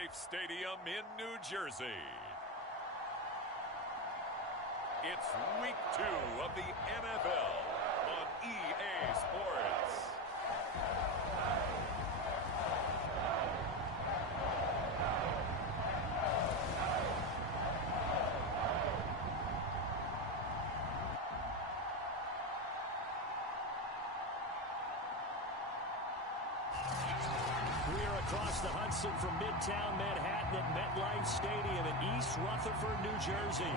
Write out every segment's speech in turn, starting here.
MetLife Stadium in New Jersey. It's week 2 of the NFL on EA Sports. Across the Hudson from Midtown Manhattan at MetLife Stadium in East Rutherford, New Jersey.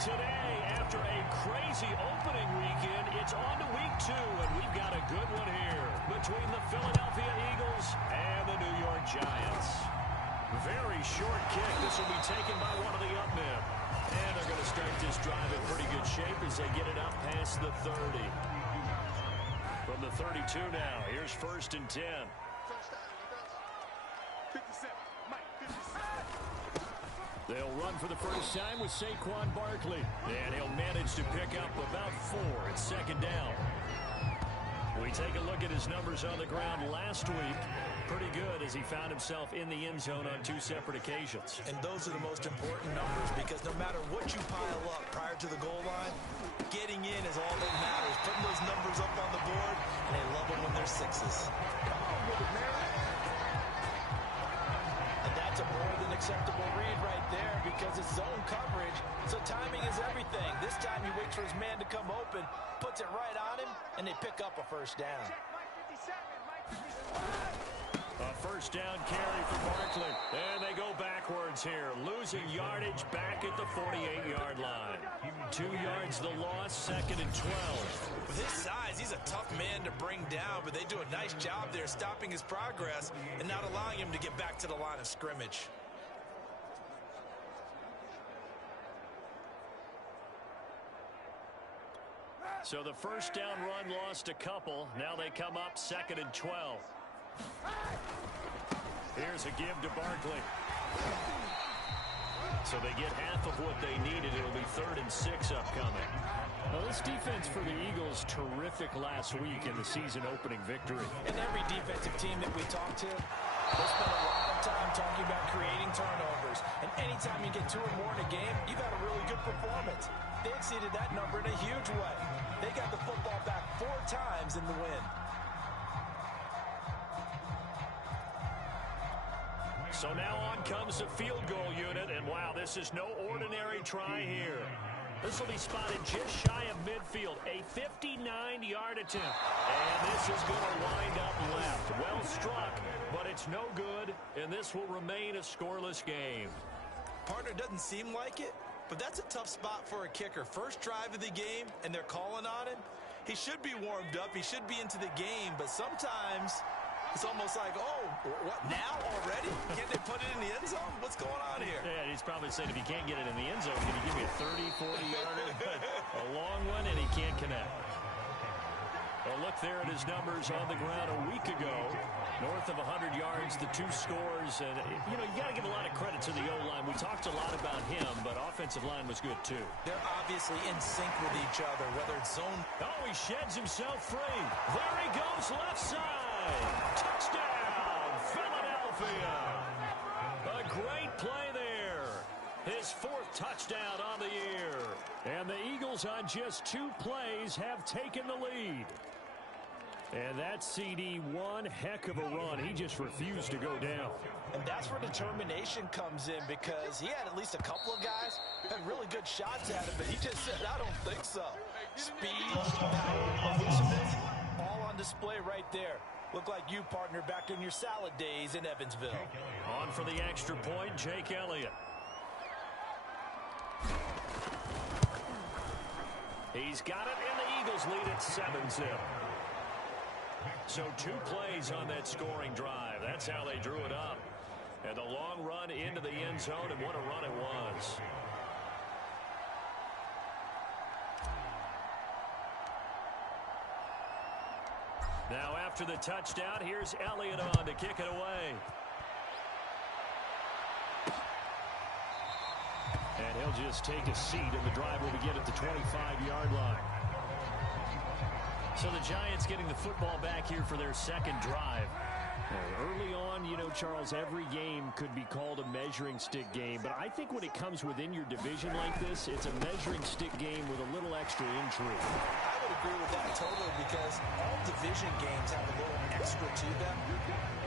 Today, after a crazy opening weekend, it's on to week 2, and we've got a good one here between the Philadelphia Eagles and the New York Giants. Very short kick. This will be taken by one of the up men. And they're going to start this drive in pretty good shape as they get it up past the 30. From the 32 now, here's 1st and 10. They'll run for the first time with Saquon Barkley. And he'll manage to pick up about 4 at 2nd down. We take a look at his numbers on the ground last week. Pretty good as he found himself in the end zone on 2 separate occasions. And those are the most important numbers because no matter what you pile up prior to the goal line, getting in is all that matters. Putting those numbers up on the board, and they love them when they're 6s. Come on with it, man. That's a more than acceptable read right there because it's zone coverage, so timing is everything. This time he waits for his man to come open, puts it right on him, and they pick up a 1st down. A 1st down carry for Barkley. And they go backwards here, losing yardage back at the 48-yard line. 2 yards the loss, 2nd and 12. With his size, he's a tough man to bring down, but they do a nice job there stopping his progress and not allowing him to get back to the line of scrimmage. So the 1st down run lost a couple. Now they come up 2nd and 12. Here's a give to Barkley. So they get half of what they needed. It'll be 3rd and 6 upcoming. Well, this defense for the Eagles, terrific last week in the season opening victory. And every defensive team that we talk to, they spend a lot of time talking about creating turnovers. And anytime you get 2 or more in a game, you've had a really good performance. They exceeded that number in a huge way. They got the football back 4 times in the win. So now on comes the field goal unit, and wow, this is no ordinary try here. This will be spotted just shy of midfield, a 59-yard attempt. And this is going to wind up left. Well struck, but it's no good, and this will remain a scoreless game. Partner, doesn't seem like it, but that's a tough spot for a kicker. First drive of the game, and they're calling on him. He should be warmed up. He should be into the game, but sometimes it's almost like, oh, what, now already? Can't they put it in the end zone? What's going on here? Yeah, he's probably saying if he can't get it in the end zone, can you give me a 30, 40-yarder? A long one, and he can't connect. Well, look there at his numbers on the ground a week ago. North of 100 yards, the 2 scores. And, you know, you got to give a lot of credit to the O-line. We talked a lot about him, but offensive line was good, too. They're obviously in sync with each other, whether it's zone. Oh, he sheds himself free. There he goes, left side. Touchdown, Philadelphia. A great play there. His 4th touchdown on the year. And the Eagles on just 2 plays have taken the lead. And that CD, one heck of a run. He just refused to go down. And that's where determination comes in because he had at least a couple of guys had really good shots at him, but he just said, I don't think so. Speed, power, elusiveness, all on display right there. Look like you, partner, back in your salad days in Evansville. On for the extra point, Jake Elliott. He's got it, and the Eagles lead at 7-0. So 2 plays on that scoring drive. That's how they drew it up. And the long run into the end zone, and what a run it was. Now after the touchdown, here's Elliott on to kick it away. And he'll just take a seat, and the drive will begin at the 25-yard line. So the Giants getting the football back here for their 2nd drive. Early on, you know, Charles, every game could be called a measuring stick game. But I think when it comes within your division like this, it's a measuring stick game with a little extra intrigue. I would agree with that totally because all division games have a little extra to them.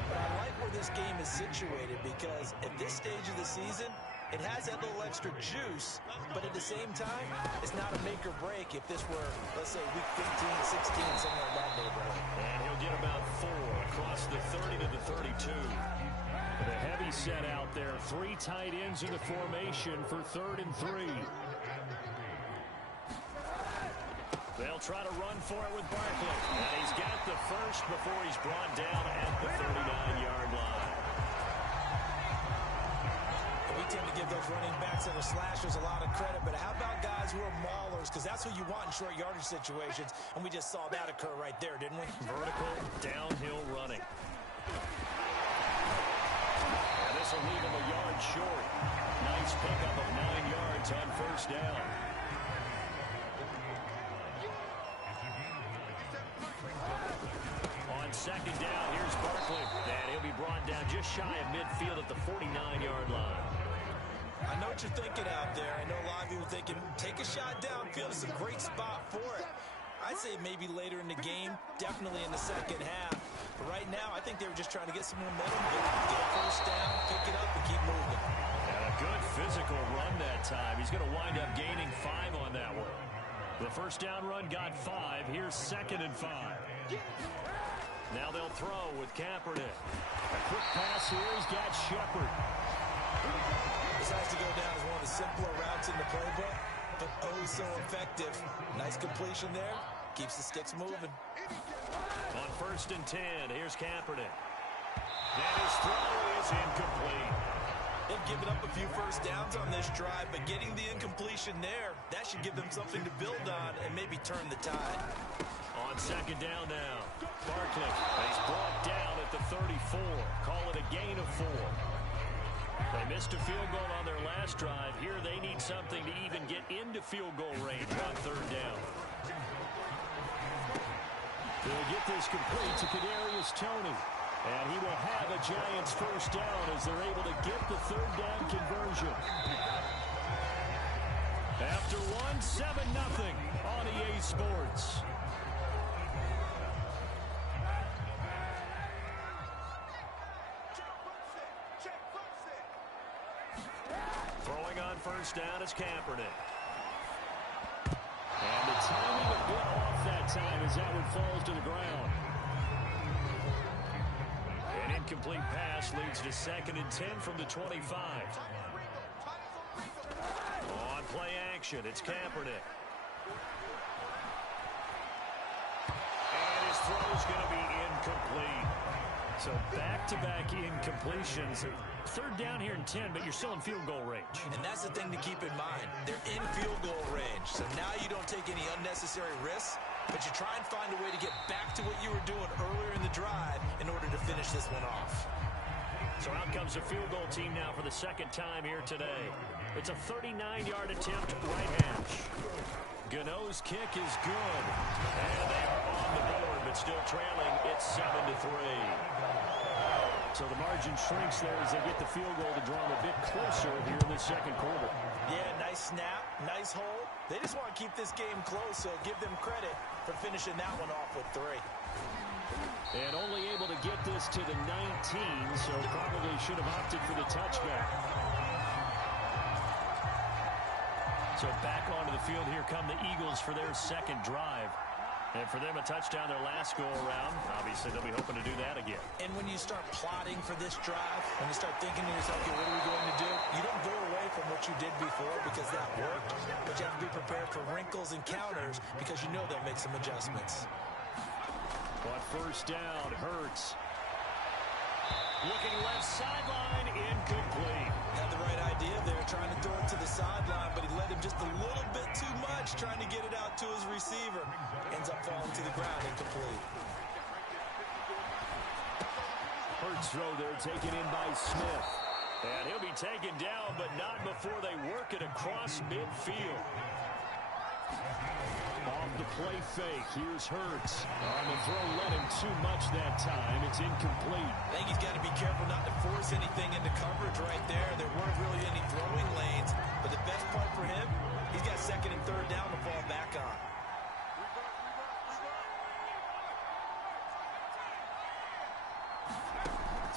But I like where this game is situated because at this stage of the season, it has that little extra juice, but at the same time, it's not a make or break if this were, let's say, week 15, 16, somewhere in that neighborhood. And he'll get about 4 across the 30 to the 32. The heavy set out there. 3 tight ends in the formation for 3rd and 3. They'll try to run for it with Barkley. And he's got the first before he's brought down at the 39-yard line. We tend to give those running backs that are slashers a lot of credit, but how about guys who are maulers? Because that's who you want in short yardage situations, and we just saw that occur right there, didn't we? Vertical, downhill running. And this will leave him a yard short. Nice pickup of 9 yards on first down. On second down, here's Barkley. And he'll be brought down just shy of midfield at the 49-yard line. I know what you're thinking out there. I know a lot of people thinking, take a shot downfield. It's a great spot for it. I'd say maybe later in the game, definitely in the second half. But right now, I think they were just trying to get some momentum, get a first down, pick it up, and keep moving. And a good physical run that time. He's going to wind up gaining 5 on that one. The first down run got 5. Here's 2nd and 5. Now they'll throw with Kaepernick. A quick pass here. He's got Shepard. This has to go down as one of the simpler routes in the playbook, but oh so effective. Nice completion there. Keeps the sticks moving. On 1st and 10, here's Kaepernick. And his throw is incomplete. They've given up a few first downs on this drive, but getting the incompletion there, that should give them something to build on and maybe turn the tide. On 2nd down now, Barkley. He's brought down at the 34. Call it a gain of 4. They missed a field goal on their last drive. Here they need something to even get into field goal range on 3rd down. They'll get this complete to Kadarius Toney. And he will have a Giants first down as they're able to get the 3rd down conversion. After 1, 7-0 on EA Sports. Throwing on first down is Kaepernick. And the timing a bit off that time as that one falls to the ground. An incomplete pass leads to 2nd and 10 from the 25. On play action, it's Kaepernick. And his throw's going to be incomplete. So back-to-back incompletions. 3rd down here in 10, but you're still in field goal range. And that's the thing to keep in mind. They're in field goal range. So now you don't take any unnecessary risks, but you try and find a way to get back to what you were doing earlier in the drive in order to finish this one off. So out comes the field goal team now for the 2nd time here today. It's a 39-yard attempt right hash. Gano's kick is good. And they are on the board, but still trailing. It's 7-3. So the margin shrinks there as they get the field goal to draw them a bit closer here in the 2nd quarter. Yeah, nice snap, nice hole. They just want to keep this game close, so give them credit for finishing that one off with 3. And only able to get this to the 19, so probably should have opted for the touchback. So back onto the field, here come the Eagles for their 2nd drive. And for them, a touchdown their last go-around. Obviously, they'll be hoping to do that again. And when you start plotting for this drive, when you start thinking to yourself, okay, what are we going to do? You don't go away from what you did before because that worked. But you have to be prepared for wrinkles and counters because you know they'll make some adjustments. But first down, Hurts. Looking left sideline, incomplete. Had the right idea there, trying to throw it to the sideline, but he led him just a little bit too much, trying to get it out to his receiver. Ends up falling to the ground, incomplete. Hurts throw there, taken in by Smith. And he'll be taken down, but not before they work it across midfield. Off the play fake. Here's Hurts. On the throw, led him too much that time. It's incomplete. I think he's got to be careful not to force anything into coverage right there. There weren't really any throwing lanes. But the best part for him, he's got second and third down to fall back on.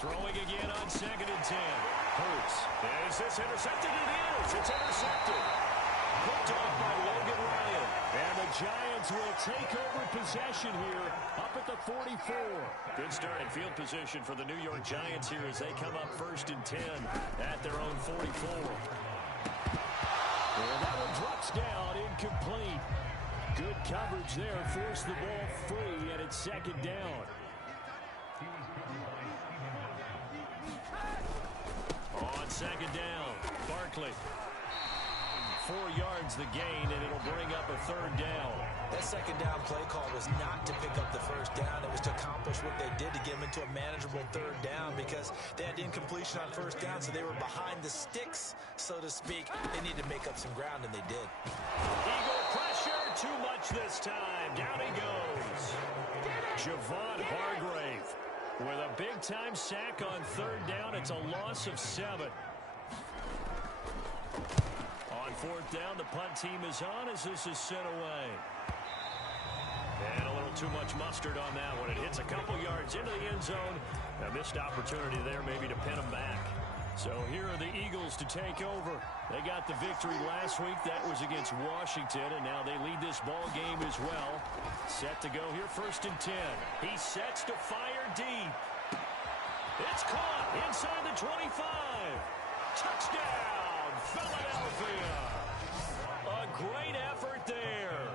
Throwing again on second and 10. Hurts. Is this intercepted? It is. It's intercepted. Picked off by Logan Ryan. And the Giants will take over possession here up at the 44. Good starting field position for the New York Giants here as they come up first and 10 at their own 44. And that one drops down, incomplete. Good coverage there. Forced the ball free, and it's second down. On second down, Barkley. 4 yards the gain, and it'll bring up a third down. That second down play call was not to pick up the first down. It was to accomplish what they did to get them into a manageable third down because they had incompletion on first down, so they were behind the sticks, so to speak. They needed to make up some ground, and they did. Eagle pressure, too much this time. Down he goes. Javon Hargrave with a big-time sack on third down. It's a loss of 7. On fourth down, the punt team is on as this is sent away. And a little too much mustard on that one. It hits a couple yards into the end zone. A missed opportunity there maybe to pin them back. So here are the Eagles to take over. They got the victory last week. That was against Washington, and now they lead this ball game as well. Set to go here, first and 10. He sets to fire deep. It's caught inside the 25. Touchdown, Philadelphia. A great effort there.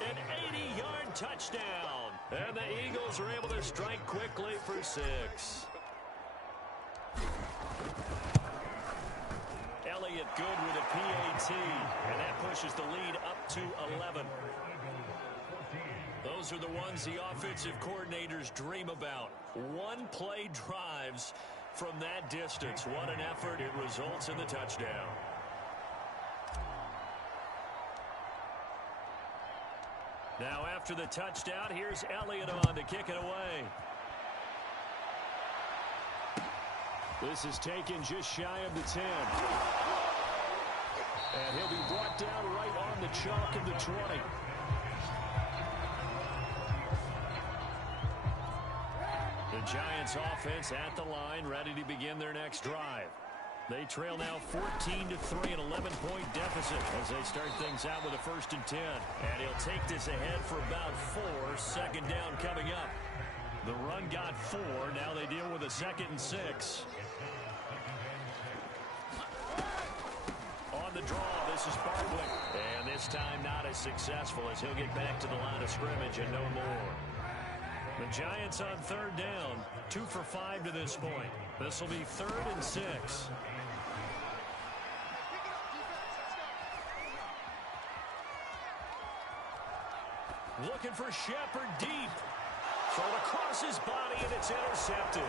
An 80-yard touchdown. And the Eagles are able to strike quickly for 6. Elliott good with a PAT, and that pushes the lead up to 11. Those are the ones the offensive coordinators dream about. One-play drives from that distance. What an effort. It results in the touchdown. Now after the touchdown, here's Elliott on to kick it away. This is taken just shy of the 10. And he'll be brought down right on the chalk of the 20. The Giants offense at the line, ready to begin their next drive. They trail now 14-3, an 11-point deficit as they start things out with a first and 10. And he'll take this ahead for about 4. Second down coming up. The run got 4. Now they deal with a second and 6. On the draw, this is Barkley. And this time not as successful as he'll get back to the line of scrimmage and no more. The Giants on third down, 2 for 5 to this point. This will be third and 6. Looking for Shepard deep. Thrown across his body, and it's intercepted.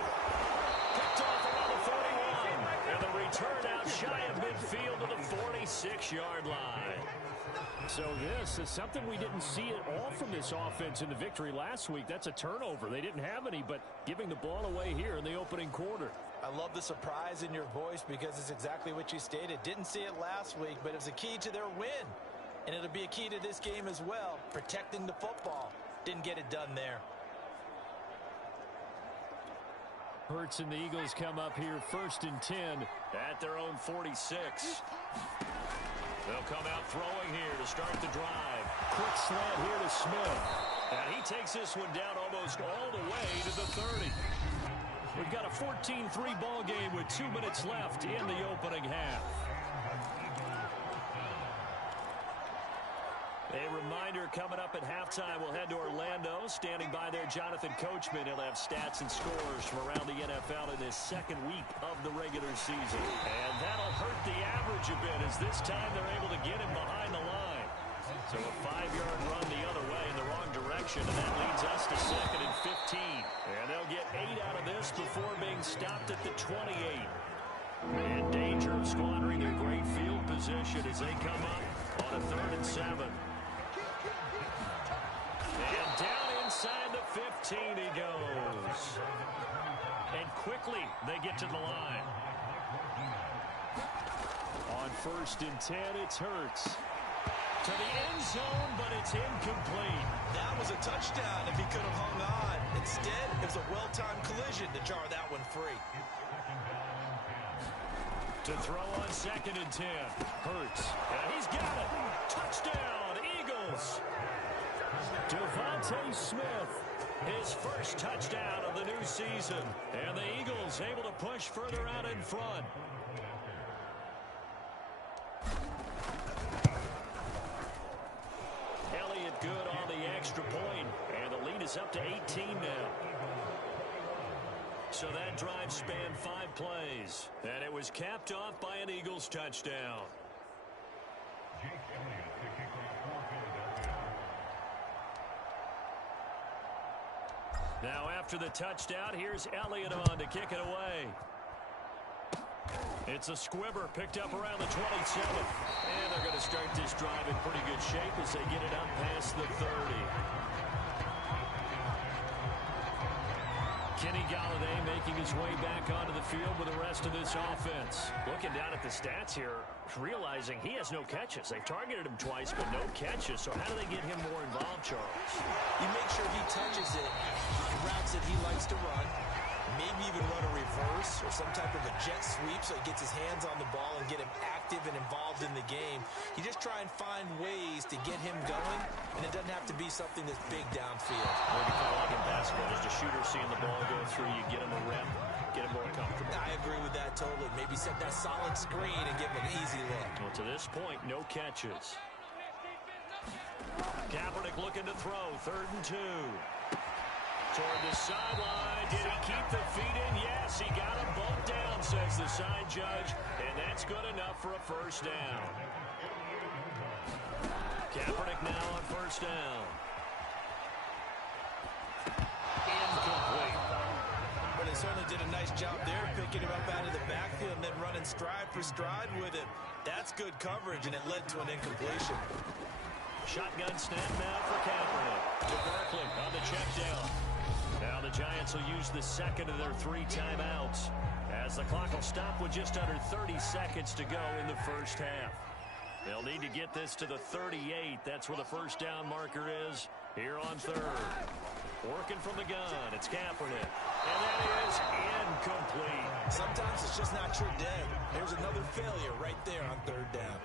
Picked off around the 41. And the return out shy of midfield to the 46-yard line. So this is something we didn't see at all from this offense in the victory last week. That's a turnover. They didn't have any, but giving the ball away here in the opening quarter. I love the surprise in your voice because it's exactly what you stated. Didn't see it last week, but it was a key to their win. And it'll be a key to this game as well, protecting the football. Didn't get it done there. Hurts and the Eagles come up here first and 10 at their own 46. They'll come out throwing here to start the drive. Quick slant here to Smith. And he takes this one down almost all the way to the 30. We've got a 14-3 ball game with 2 minutes left in the opening half. A reminder coming up at halftime, we'll head to Orlando. Standing by there, Jonathan Coachman. He'll have stats and scores from around the NFL in his second week of the regular season. And that'll hurt the average a bit as this time they're able to get him behind the line. So a 5-yard run the other way in the wrong direction, and that leads us to second and 15. And they'll get 8 out of this before being stopped at the 28. In danger of squandering their great field position as they come up on a 3rd and 7. to the line. On 1st and 10, it's Hurts. To the end zone, but it's incomplete. That was a touchdown if he could have hung on. Instead, it was a well-timed collision to jar that one free. To throw on 2nd and 10. Hurts. And he's got it. Touchdown, Eagles. Devontae Smith, his first touchdown of the new season. And the Eagles able to push further out in front. Elliott good on the extra point. And the lead is up to 18 now. So that drive spanned 5 plays. And it was capped off by an Eagles touchdown. Now after the touchdown, here's Elliott on to kick it away. It's a squibber picked up around the 27. And they're going to start this drive in pretty good shape as they get it up past the 30. Kenny Galladay making his way back onto the field with the rest of this offense. Looking down at the stats here, realizing he has no catches. They've targeted him twice, but no catches. So how do they get him more involved, Charles? You make sure he touches it on routes that he likes to run. Maybe even run a reverse or some type of a jet sweep so he gets his hands on the ball and get him active and involved in the game. You just try and find ways to get him going, and it doesn't have to be something that's big downfield. Maybe kind of like in basketball, just a shooter seeing the ball go through, you get him a rep, get him more comfortable. I agree with that totally. Maybe set that solid screen and give him an easy look. Well, to this point, no catches. Kaepernick looking to throw, 3rd and 2. Toward the sideline. Did he keep the feet in? Yes, he got them both down, says the side judge. And that's good enough for a 1st down. Kaepernick now on 1st down. Incomplete. But they certainly did a nice job there, picking him up out of the backfield and then running stride for stride with him. That's good coverage, and it led to an incompletion. Shotgun snap now for Kaepernick. To Berkeley on the check down. Now the Giants will use the 2nd of their 3 timeouts as the clock will stop with just under 30 seconds to go in the 1st half. They'll need to get this to the 38. That's where the 1st down marker is here on 3rd. Working from the gun. It's Kaepernick. And that is incomplete. Sometimes it's just not your day. Here's another failure right there on 3rd down.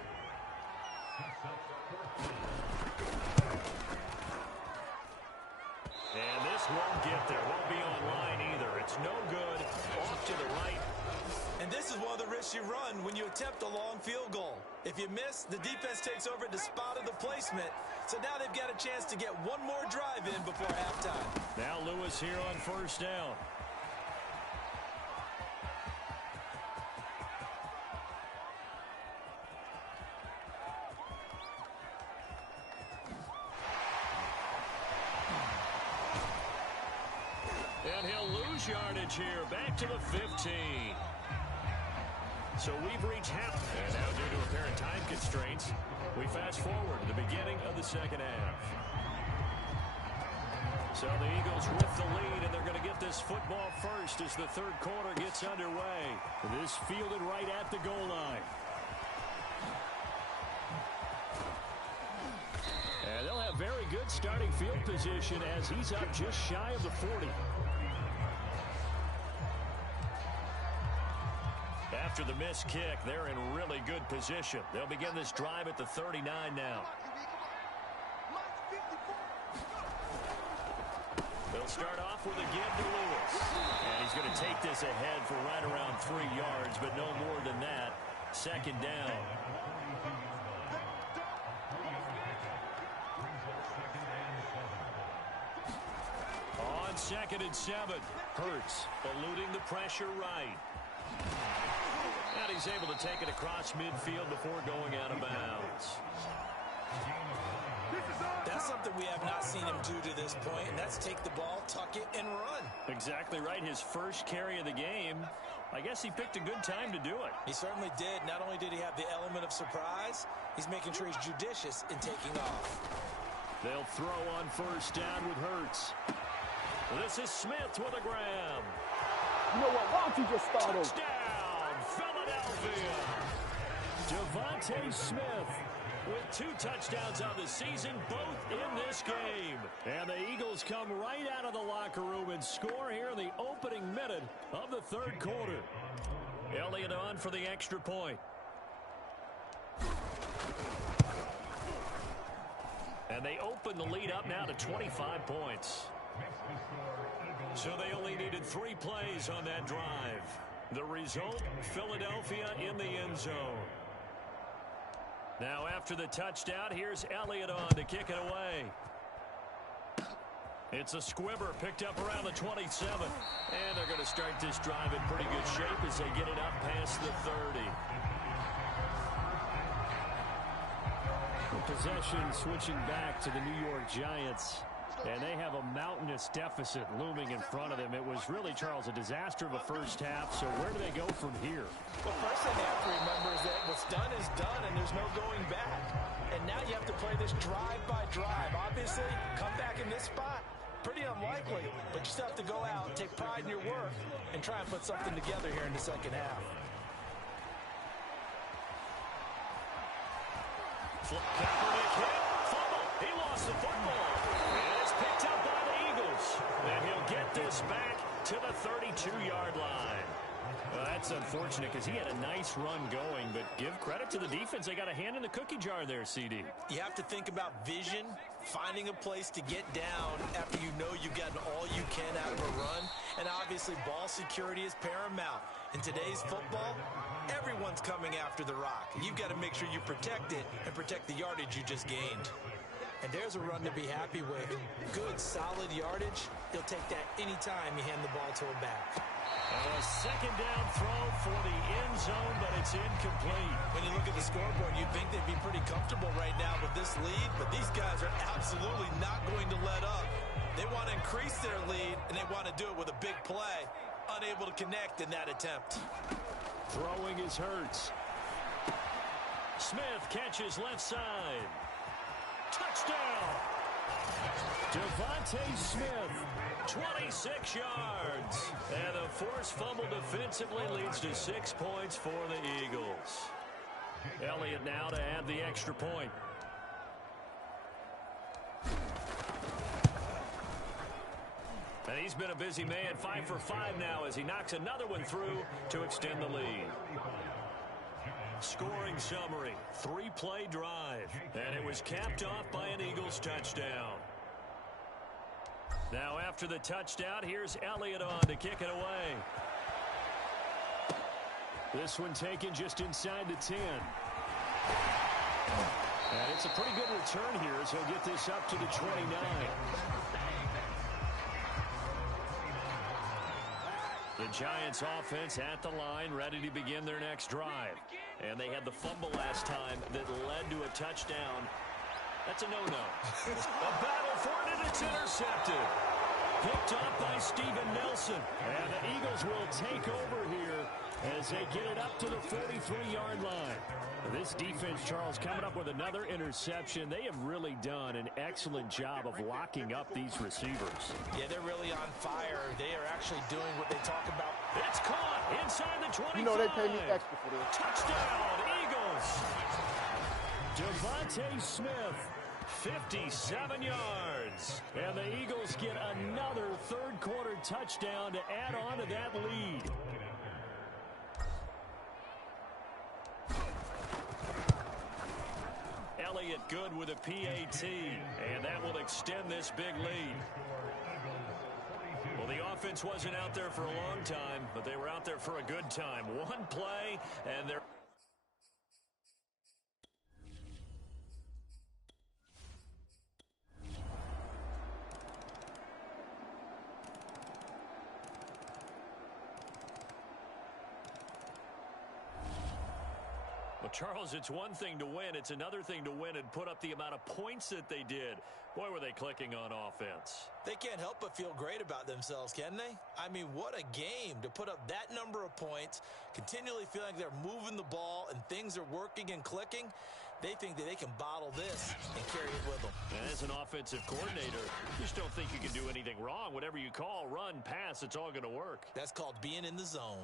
And this won't get there. Won't be online either. It's no good. Off to the right. And this is one of the risks you run when you attempt a long field goal. If you miss, the defense takes over at the spot of the placement. So now they've got a chance to get one more drive in before halftime. Now Lewis here on 1st down. And he'll lose yardage here. Back to the 15. So we've reached half. And now due to apparent time constraints, we fast forward to the beginning of the 2nd half. So the Eagles with the lead, and they're going to get this football first as the 3rd quarter gets underway. This fielded right at the goal line. And they'll have very good starting field position as he's up just shy of the 40. After the missed kick, they're in really good position. They'll begin this drive at the 39 now. They'll start off with a give to Lewis. And he's going to take this ahead for right around 3 yards, but no more than that. 2nd down. On 2nd and 7, Hurts eluding the pressure right. And he's able to take it across midfield before going out of bounds. That's something we have not seen him do to this point, and that's take the ball, tuck it, and run. Exactly right. His first carry of the game. I guess he picked a good time to do it. He certainly did. Not only did he have the element of surprise, he's making sure he's judicious in taking off. They'll throw on 1st down with Hurts. This is Smith with a grab. You know what? Why don't you just start over? Touchdown, Philadelphia. Devontae Smith with 2 touchdowns on the season, both in this game. And the Eagles come right out of the locker room and score here in the opening minute of the third quarter. Elliott on for the extra point. And they open the lead up now to 25 points. So they only needed 3 plays on that drive. The result, Philadelphia in the end zone. Now after the touchdown, here's Elliott on to kick it away. It's a squibber picked up around the 27. And they're going to start this drive in pretty good shape as they get it up past the 30. Possession switching back to the New York Giants. And they have a mountainous deficit looming in front of them. It was really, Charles, a disaster of a first half. So where do they go from here? Well, first thing they have to remember is that what's done is done, and there's no going back. And now you have to play this drive by drive. Obviously, come back in this spot, pretty unlikely. But you still have to go out, take pride in your work, and try and put something together here in the second half. Kaepernick hit. Fumble. He lost the football. And it's picked up by the Eagles. And he'll get this back to the 32-yard line. Well, that's unfortunate because he had a nice run going, but give credit to the defense. They got a hand in the cookie jar there, CD. You have to think about vision, finding a place to get down after you know you've gotten all you can out of a run. And obviously, ball security is paramount. In today's football, everyone's coming after the rock. You've got to make sure you protect it and protect the yardage you just gained. And there's a run to be happy with. Good, solid yardage. You'll take that anytime you hand the ball to a back. A second down throw for the end zone, but it's incomplete. When you look at the scoreboard, you'd think they'd be pretty comfortable right now with this lead, but these guys are absolutely not going to let up. They want to increase their lead, and they want to do it with a big play. Unable to connect in that attempt. Throwing is Hurts. Smith catches left side. Touchdown! Devontae Smith, 26 yards. And the forced fumble defensively leads to 6 points for the Eagles. Elliott now to add the extra point. And he's been a busy man, 5 for 5 now as he knocks another one through to extend the lead. Scoring summary, 3-play drive, and it was capped off by an Eagles touchdown. Now after the touchdown, here's Elliott on to kick it away. This one taken just inside the 10. And it's a pretty good return here as he'll get this up to the 29. The Giants offense at the line, ready to begin their next drive. And they had the fumble last time that led to a touchdown. That's a no-no. A battle for it, and it's intercepted. Picked up by Steven Nelson. And the Eagles will take over here as they get it up to the 43-yard line. This defense, Charles, coming up with another interception. They have really done an excellent job of locking up these receivers. Yeah, they're really on fire. They are actually doing what they talk about. It's caught inside the 25. You know they pay me extra for this. Touchdown, Eagles. Devontae Smith, 57 yards. And the Eagles get another third-quarter touchdown to add on to that lead. Elliott good with a PAT, and that will extend this big lead. Well, the offense wasn't out there for a long time, but they were out there for a good time. One play, and they're... Well, Charles, it's one thing to win. It's another thing to win and put up the amount of points that they did. Boy, were they clicking on offense. They can't help but feel great about themselves, can they? I mean, what a game to put up that number of points, continually feeling like they're moving the ball and things are working and clicking. They think that they can bottle this and carry it with them. And as an offensive coordinator, you just don't think you can do anything wrong. Whatever you call, run, pass, it's all going to work. That's called being in the zone.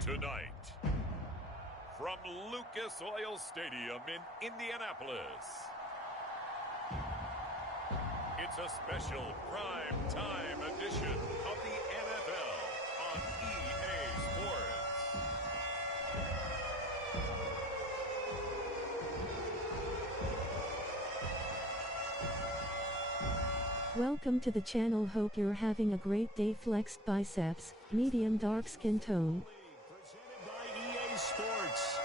Tonight, from Lucas Oil Stadium in Indianapolis, it's a special prime time edition of the NFL on EA Sports. Welcome to the channel. Hope you're having a great day. Flexed biceps, medium dark skin tone. Presented by EA Sports.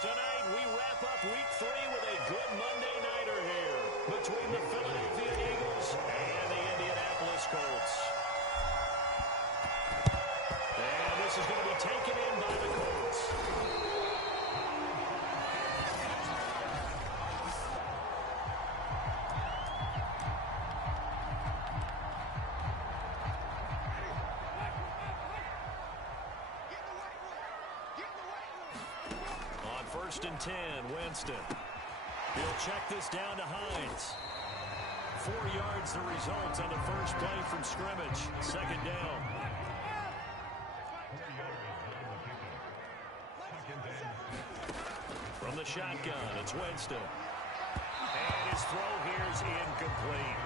Tonight, we wrap up Week 3 with a good Monday nighter here between the Philadelphia Eagles and the Indianapolis Colts. And this is going to be taken in by the Colts. On 1st and 10, Winston. He'll check this down to Hines. 4 yards the result on the first play from scrimmage. Second down. From the shotgun, it's Winston. And his throw here is incomplete.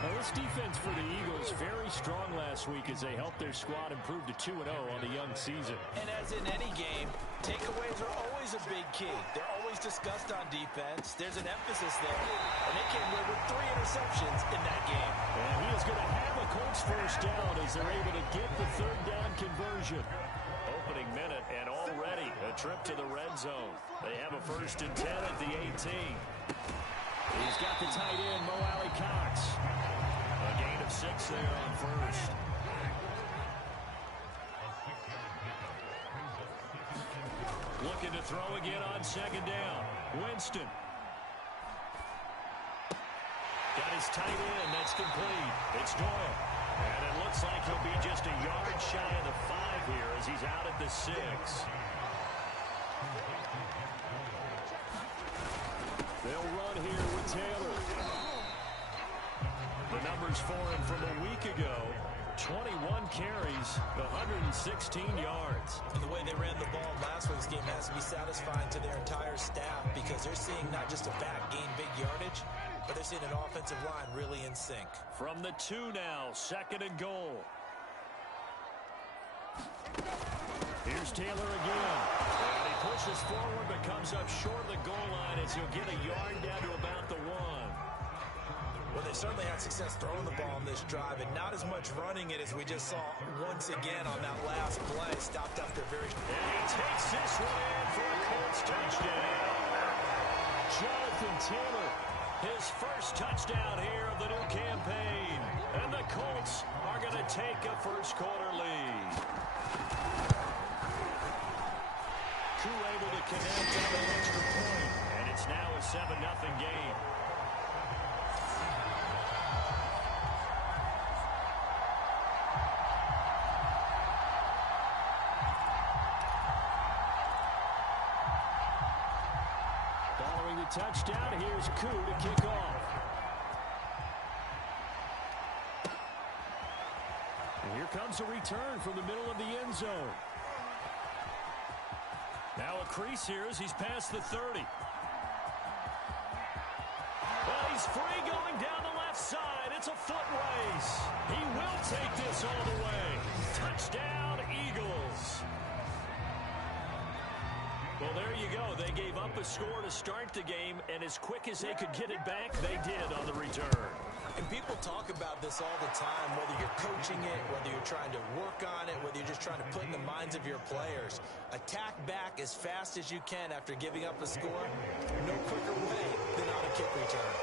Now, this defense for the Eagles very strong last week as they helped their squad improve to 2-0 on the young season. And as in any game, takeaways are always a big key. They're always discussed on defense. There's an emphasis there. And they came away with 3 interceptions in that game. And he is going to have a Colts first down as they're able to get the third down conversion. Opening minute and already a trip to the red zone. They have a 1st and 10 at the 18. He's got the tight end, Mo Alley Cox. A gain of 6 there on first. Looking to throw again on second down. Winston. Got his tight end. That's complete. It's Doyle. And it looks like he'll be just a yard shy of the 5 here as he's out at the 6. They'll run here with Taylor. The numbers for him from a week ago. 21 carries, 116 yards. And the way they ran the ball last week's game has to be satisfying to their entire staff because they're seeing not just a back gain big yardage, but they're seeing an offensive line really in sync. From the 2 now, 2nd and goal. Here's Taylor again. And he pushes forward but comes up short of the goal line as he'll get a yard down to about the 1. Well, they certainly had success throwing the ball on this drive and not as much running it as we just saw once again on that last play. Stopped up there very... And he takes this one in for a Colts touchdown. Jonathan Taylor, his first touchdown here of the new campaign. And the Colts are going to take a first-quarter lead. Koo able to connect on an extra point. And it's now a 7-0 game. Touchdown. Here's Koo to kick off. And here comes a return from the middle of the end zone. Now a crease here as he's past the 30. Well, he's free going down the left side. It's a foot race. He will take this all the way. Touchdown, Eagles. Well, there you go. They gave up a score to start the game, and as quick as they could get it back, they did on the return. And people talk about this all the time, whether you're coaching it, whether you're trying to work on it, whether you're just trying to put in the minds of your players. Attack back as fast as you can after giving up a score. No quicker way than on a kick return.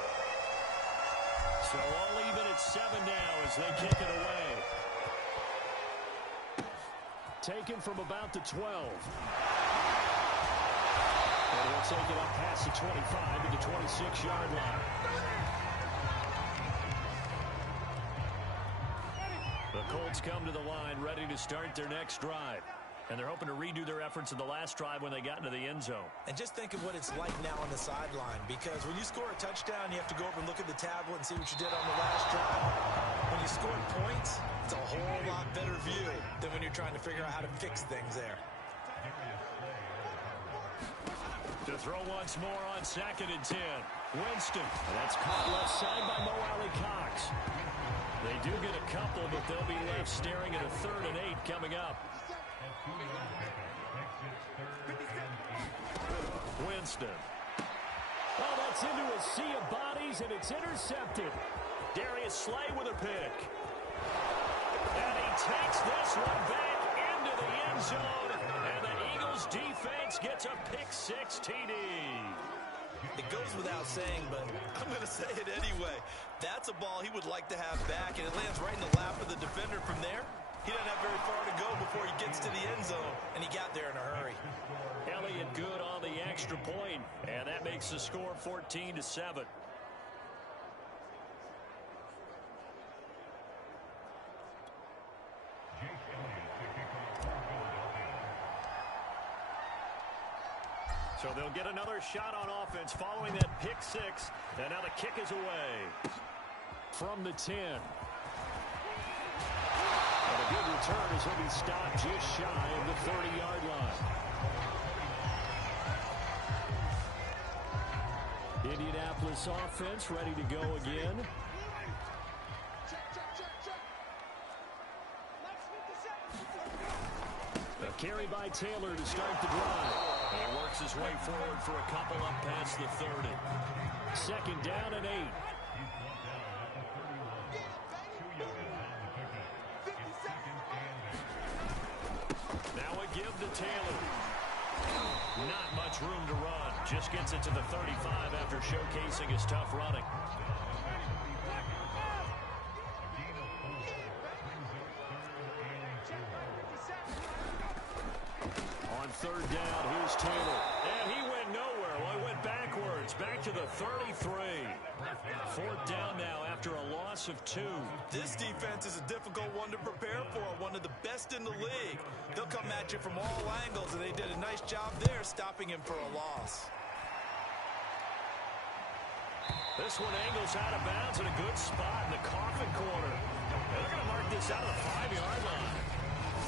So all even at 7 now as they kick it away. Taken from about the 12. And he'll take it up past the 25 to the 26-yard line. The Colts come to the line ready to start their next drive. And they're hoping to redo their efforts in the last drive when they got into the end zone. And just think of what it's like now on the sideline, because when you score a touchdown, you have to go over and look at the tablet and see what you did on the last drive. When you score points, it's a whole lot better view than when you're trying to figure out how to fix things there. To throw once more on 2nd and 10. Winston. And that's caught left side by Mo Alley-Cox. They do get a couple, but they'll be left staring at a 3rd and 8 coming up. Winston. Oh, that's into a sea of bodies, and it's intercepted. Darius Slay with a pick. And he takes this one back into the end zone. And the Eagles defense gets a pick-6 TD. It goes without saying, but I'm going to say it anyway. That's a ball he would like to have back, and it lands right in the lap of the defender from there. He doesn't have very far to go before he gets to the end zone, and he got there in a hurry. Elliott good on the extra point, and that makes the score 14-7. So they'll get another shot on offense following that pick-6, and now the kick is away. From the 10. And a good return as he'll be stopped just shy of the 30-yard line. Indianapolis offense ready to go again. A carry by Taylor to start the drive. He works his way forward for a couple up past the 30. 2nd down and 8. Now a give to Taylor. Not much room to run. Just gets it to the 35 after showcasing his tough running. On 3rd down, here's Taylor. And he went nowhere. Well, he went backwards. Back to the 33. 4th down now after a loss of 2. This defense is a difficult one to prepare for, one of the best in the league. They'll come at you from all angles, and they did a nice job there stopping him for a loss. This one angles out of bounds in a good spot in the coffin corner. They're going to mark this out of the 5-yard line.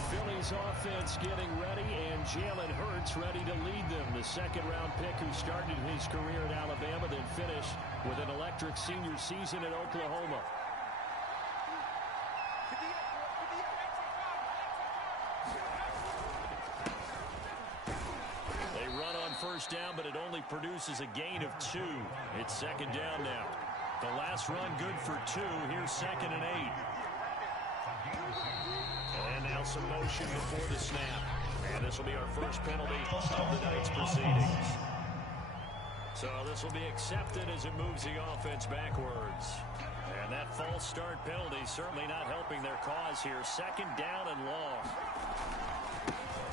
Philly's offense getting ready, and Jalen Hurts ready to lead them. The 2nd-round pick who started his career at Alabama, then finished with an electric senior season at Oklahoma. but it only produces a gain of 2. It's second down now. The last run good for 2. Here's 2nd and 8. And now some motion before the snap. And this will be our first penalty of the night's proceedings. So this will be accepted as it moves the offense backwards. And that false start penalty certainly not helping their cause here. Second down and long.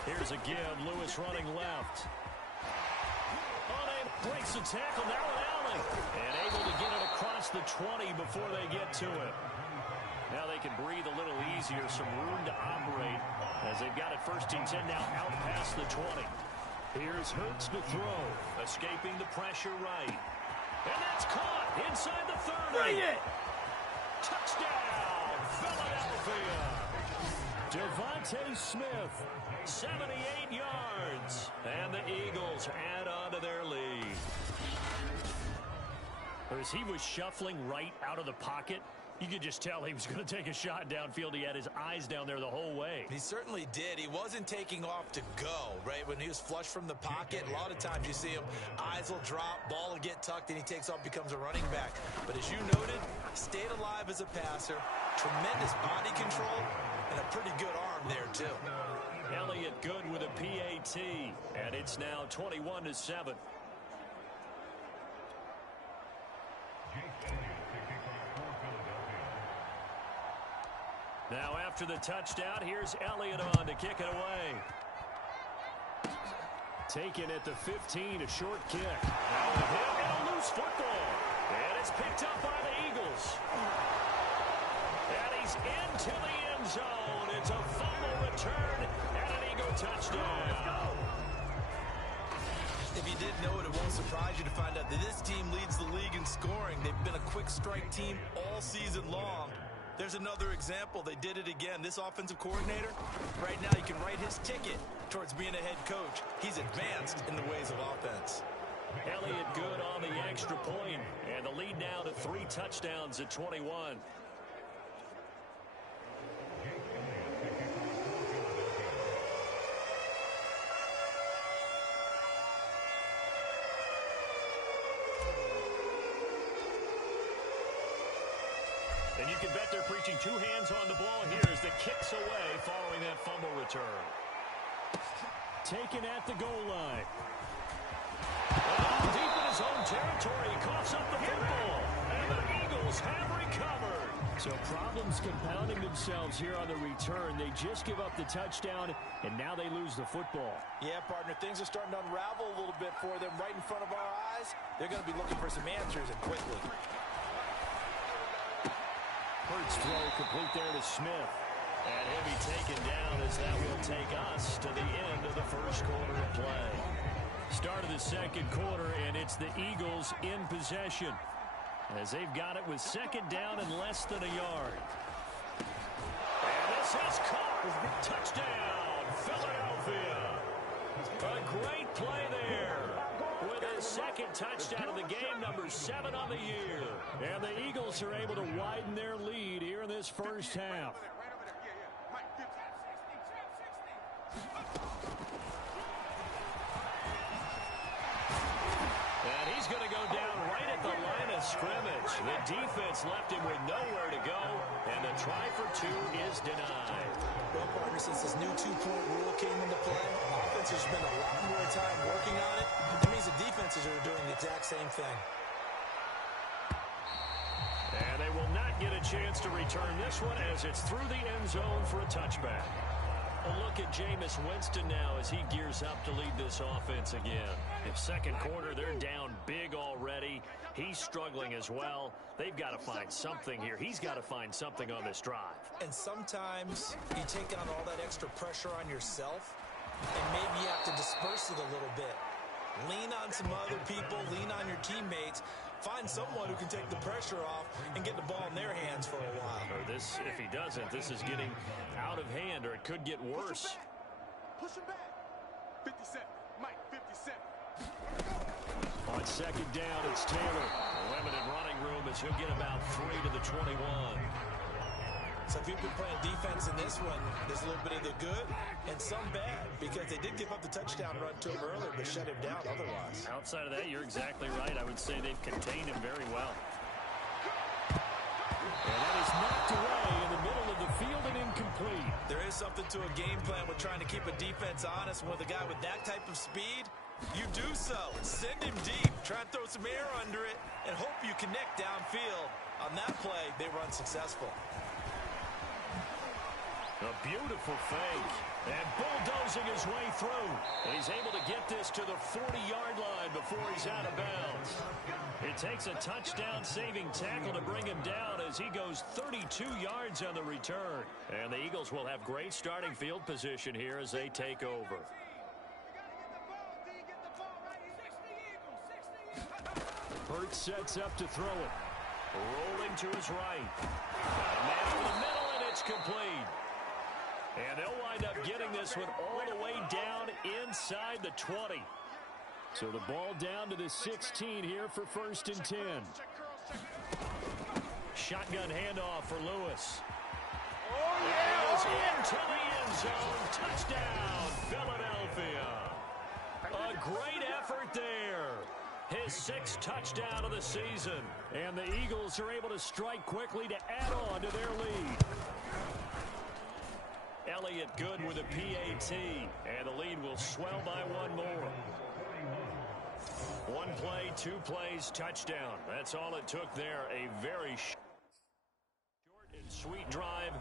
Here's a give. Lewis running left. Breaks the tackle. Now an alley. And able to get it across the 20 before they get to it. Now they can breathe a little easier. Some room to operate as they've got it 1st and 10 now out past the 20. Here's Hurts to throw. Escaping the pressure right. And that's caught inside the 30. Bring it! Touchdown, Philadelphia. Devontae Smith, 78 yards. And the Eagles add on to their lead. As he was shuffling right out of the pocket, you could just tell he was going to take a shot downfield. He had his eyes down there the whole way. He certainly did. He wasn't taking off to go, right? When he was flush from the pocket, a lot of times you see him, eyes will drop, ball will get tucked, and he takes off, becomes a running back. But as you noted, stayed alive as a passer, tremendous body control, and a pretty good arm there, too. Elliott good with a PAT, and it's now 21-7. Now after the touchdown, here's Elliott on to kick it away. Taken at the 15, a short kick. Now a hit and a loose football. And it's picked up by the Eagles. And he's into the end zone. It's a fumble return and an Eagle touchdown. If you didn't know it, it won't surprise you to find out that this team leads the league in scoring. They've been a quick strike team all season long. There's another example. They did it again. This offensive coordinator, right now you can write his ticket towards being a head coach. He's advanced in the ways of offense. Elliott good on the extra point, and the lead now to 3 touchdowns at 21. And you can bet they're preaching 2 hands on the ball here as the kick's away following that fumble return. Taken at the goal line. Oh, deep in his own territory, he coughs up the football. And the Eagles have recovered. So problems compounding themselves here on the return. They just give up the touchdown, and now they lose the football. Yeah, partner, things are starting to unravel a little bit for them right in front of our eyes. They're going to be looking for some answers, and quickly. Hurts throw complete there to Smith. And he'll be taken down as that will take us to the end of the first quarter of play. Start of the second quarter, and it's the Eagles in possession as they've got it with second down and less than a yard. And this is caught. Touchdown, Philadelphia. A great play there. With his second touchdown of the game, number 7 on the year. And the Eagles are able to widen their lead here in this first half. And he's going to go down right at the line of scrimmage. The defense left him with nowhere to go, and the try for 2 is denied. Well, partner, since this new 2-point rule came into play, offenses spend a lot more time working on it. That means the defenses are doing the exact same thing. And they will not get a chance to return this one as it's through the end zone for a touchback. A look at Jameis Winston now as he gears up to lead this offense again. In second quarter, they're down big already. He's struggling as well. They've got to find something here. He's got to find something on this drive. And sometimes you take on all that extra pressure on yourself, and maybe you have to disperse it a little bit. Lean on some other people, lean on your teammates. Find someone who can take the pressure off and get the ball in their hands for a while. Or this, if he doesn't, this is getting out of hand, or it could get worse. Push him back. 57. Mike, 57. On second down, it's Taylor. Limited running room as he'll get about 3 to the 21. So if you've been playing defense in this one, there's a little bit of the good and some bad, because they did give up the touchdown run to him earlier, but shut him down otherwise. Outside of that, you're exactly right. I would say they've contained him very well. And that is knocked away in the middle of the field and incomplete. There is something to a game plan with trying to keep a defense honest. With a guy with that type of speed, you do so. Send him deep. Try and throw some air under it and hope you connect downfield. On that play, they run successful. A beautiful fake. And bulldozing his way through. And he's able to get this to the 40-yard line before he's out of bounds. It takes a touchdown-saving tackle to bring him down as he goes 32 yards on the return. And the Eagles will have great starting field position here as they take over. Hurts sets up to throw it. Rolling to his right. A man over the middle, and it's complete. And they'll wind up getting this one all the way down inside the 20. So the ball down to the 16 here for 1st and 10. Shotgun handoff for Lewis. Into the end zone. Touchdown, Philadelphia. A great effort there. His 6th touchdown of the season. And the Eagles are able to strike quickly to add on to their lead. Elliott good with a PAT, and the lead will swell by one more. One play, 2 plays, touchdown. That's all it took there. A very short and sweet drive.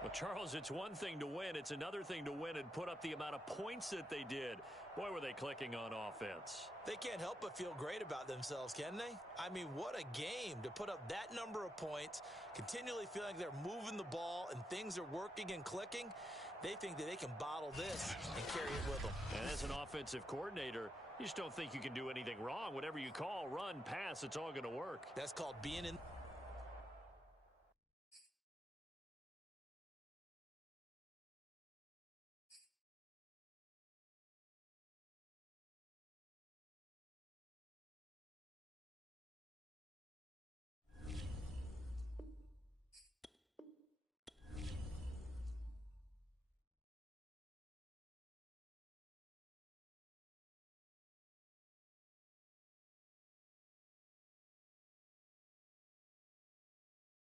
Well, Charles, it's one thing to win. It's another thing to win and put up the amount of points that they did. Boy, were they clicking on offense. They can't help but feel great about themselves, can they? I mean, what a game to put up that number of points, continually feeling like they're moving the ball and things are working and clicking. They think that they can bottle this and carry it with them. And as an offensive coordinator, you just don't think you can do anything wrong. Whatever you call, run, pass, it's all going to work. That's called being in